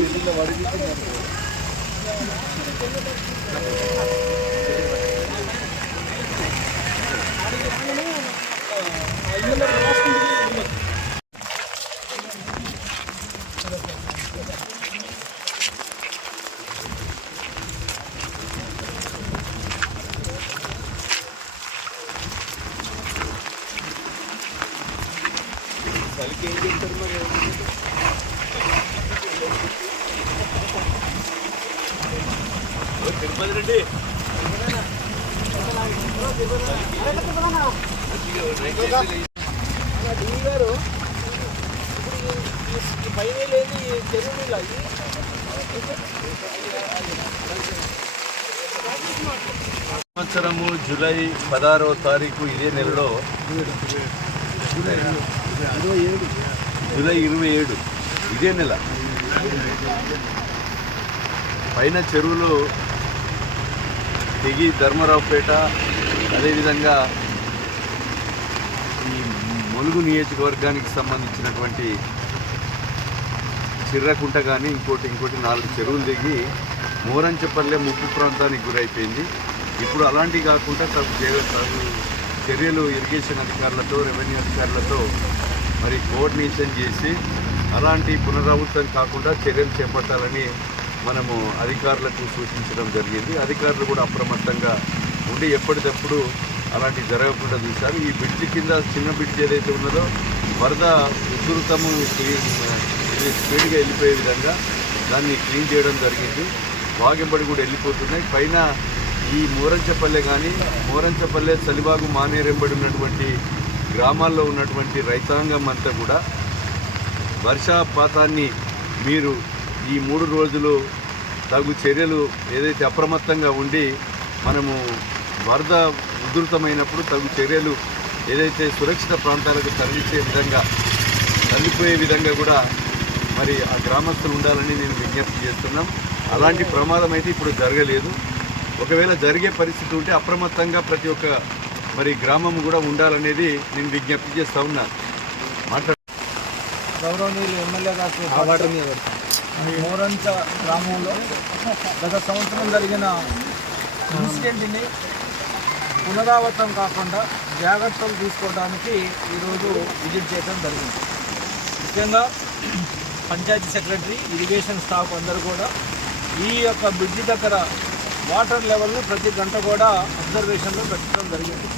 తిరుపతి గారు పైన లేని చెరువు సంవత్సరము జూలై 16వ తారీఖు ఇదే నెలలో జూలై 27 ఇదే నెల పైన చెరువులో తెగి ధర్మరావుపేట అదేవిధంగా ఈ ములుగు నియోజకవర్గానికి సంబంధించినటువంటి చిర్రకుంట కానీ ఇంకోటి 4 చెరువులు దిగి మోరంచపల్లె ముప్పు ప్రాంతానికి గురైపోయింది. ఇప్పుడు అలాంటివి కాకుండా తగు చర్యలు ఇరిగేషన్ అధికారులతో రెవెన్యూ అధికారులతో మరి కోఆర్డినేషన్ చేసి అలాంటి పునరావృతం కాకుండా చర్యలు చేపట్టాలని మనము అధికారులకు సూచించడం జరిగింది. అధికారులు కూడా అప్రమత్తంగా ఉండి ఎప్పటికప్పుడు అలాంటివి జరగకుండా చూశారు. ఈ బ్రిడ్జి కింద చిన్న బ్రిడ్జ్ ఏదైతే ఉన్నదో వరద ఉధృతము స్పీడ్గా వెళ్ళిపోయే విధంగా దాన్ని క్లీన్ చేయడం జరిగింది. వాగెంబడి కూడా వెళ్ళిపోతున్నాయి. పైన ఈ మోరంచపల్లె కానీ మోరంచపల్లె చలిబాగు మానేరెంబడి ఉన్నటువంటి గ్రామాల్లో ఉన్నటువంటి రైతాంగం అంతా కూడా వర్షపాతాన్ని మీరు ఈ 3 రోజులు తగు చర్యలు ఏదైతే అప్రమత్తంగా ఉండి మనము వరద ఉధృతమైనప్పుడు తగు చర్యలు ఏదైతే సురక్షిత ప్రాంతాలకు తరలిపోయే విధంగా కూడా మరి ఆ గ్రామస్తులు ఉండాలని నేను విజ్ఞప్తి చేస్తున్నాం. అలాంటి ప్రమాదం అయితే ఇప్పుడు జరగలేదు. ఒకవేళ జరిగే పరిస్థితి ఉంటే అప్రమత్తంగా ప్రతి ఒక్క మరి గ్రామం కూడా ఉండాలనేది నేను విజ్ఞప్తి చేస్తూ ఉన్నాను. గౌరవనీయులు ఎమ్మెల్యే గారు మోరంచ గ్రామంలో గత సంవత్సరం జరిగిన ఇన్సిడెంట్ని పునరావృతం కాకుండా జాగ్రత్తలు తీసుకోవడానికి ఈరోజు విజిట్ చేయడం జరిగింది. ముఖ్యంగా పంచాయతీ సెక్రటరీ, ఇరిగేషన్ స్టాఫ్ అందరూ కూడా ఈ యొక్క బ్రిడ్జి దగ్గర వాటర్ లెవెల్ని ప్రతి గంట కూడా అబ్జర్వేషన్లో పెట్టడం జరిగింది.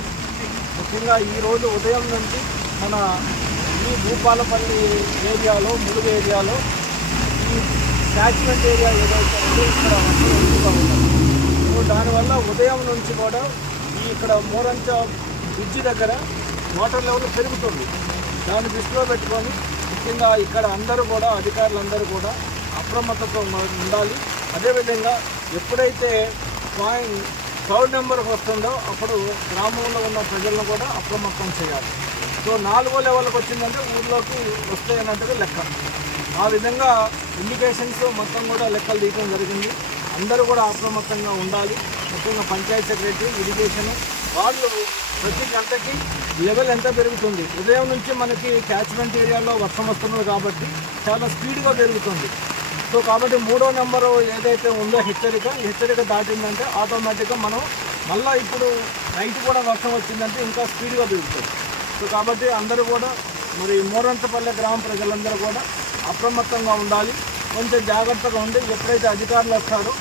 ముఖ్యంగా ఈరోజు ఉదయం నుంచి మన ఈ భూపాలపల్లి ఏరియాలో, ములుగు ఏరియాలో ఈ క్యాచ్మెంట్ ఏరియా ఏదైతే ఉందో ఇక్కడ ఎక్కువగా ఉంటుంది. దానివల్ల ఉదయం నుంచి కూడా ఈ ఇక్కడ మోరంచ బ్రిడ్జి దగ్గర వాటర్ లెవెల్ పెరుగుతుంది. దాన్ని దృష్టిలో పెట్టుకొని ముఖ్యంగా ఇక్కడ అందరూ కూడా అధికారులందరూ కూడా అప్రమత్తతో ఉండాలి. అదేవిధంగా ఎప్పుడైతే క్రౌడ్ నెంబర్ వస్తుందో అప్పుడు గ్రామంలో ఉన్న ప్రజలను కూడా అప్రమత్తం చేయాలి. సో 4వ లెవెల్కి వచ్చిందంటే ఊళ్ళోకి వస్తాయన్నట్టుగా లెక్క. ఆ విధంగా ఇండికేషన్స్ మొత్తం కూడా లెక్కలు తీయడం జరిగింది. అందరూ కూడా అప్రమత్తంగా ఉండాలి. ముఖ్యంగా పంచాయతీ సెక్రటరీ, ఇరిగేషన్ వాళ్ళు ప్రతి గంటకి లెవెల్ ఎంత పెరుగుతుంది. ఉదయం నుంచి మనకి క్యాచ్మెంట్ ఏరియాలో వర్షం వస్తున్నది కాబట్టి చాలా స్పీడ్గా పెరుగుతుంది. సో కాబట్టి 3వ నెంబరు ఏదైతే ఉందో హెచ్చరిక దాటిందంటే ఆటోమేటిక్గా మనం మళ్ళీ ఇప్పుడు నైట్ కూడా వర్షం వచ్చిందంటే ఇంకా స్పీడ్గా పెరుగుతుంది. సో కాబట్టి అందరూ కూడా మరి మోరంచపల్లె గ్రామ ప్రజలందరూ కూడా అప్రమత్తంగా ఉండాలి. కొంచెం జాగ్రత్తగా ఉండి ఎప్పుడైతే అధికారులు వస్తారో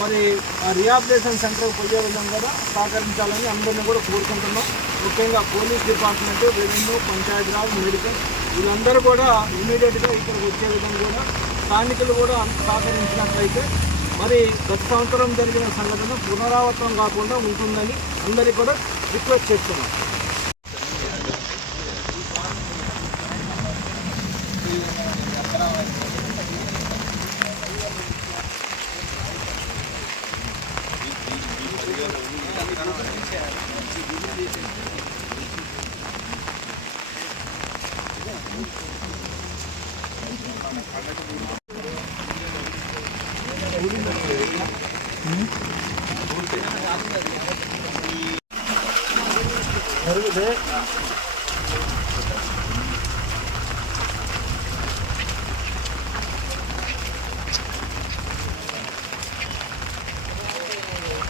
మరి ఆ రిహాబిలిటేషన్ సెంటర్కి పోయే విధంగా కూడా సహకరించాలని అందరినీ కూడా కోరుకుంటున్నాం. ముఖ్యంగా police department, revenue, Panchayati Raj, medical వీళ్ళందరూ కూడా ఇమీడియట్గా ఇక్కడికి వచ్చే విధంగా కూడా స్థానికులు కూడా సహకరించినట్లయితే మరి గత సంవత్సరం జరిగిన సంఘటన పునరావృతం కాకుండా ఉంటుందని అందరికీ కూడా రిక్వెస్ట్ చేస్తున్నాం.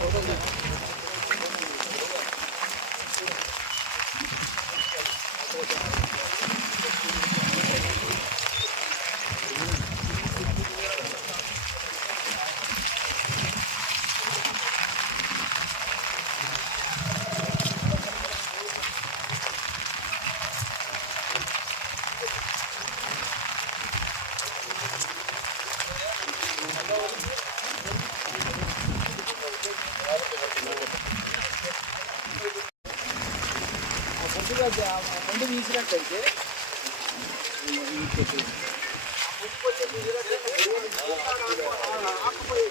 కొద్దిగా ముందు తీసినట్టయితే ఆకుపోయి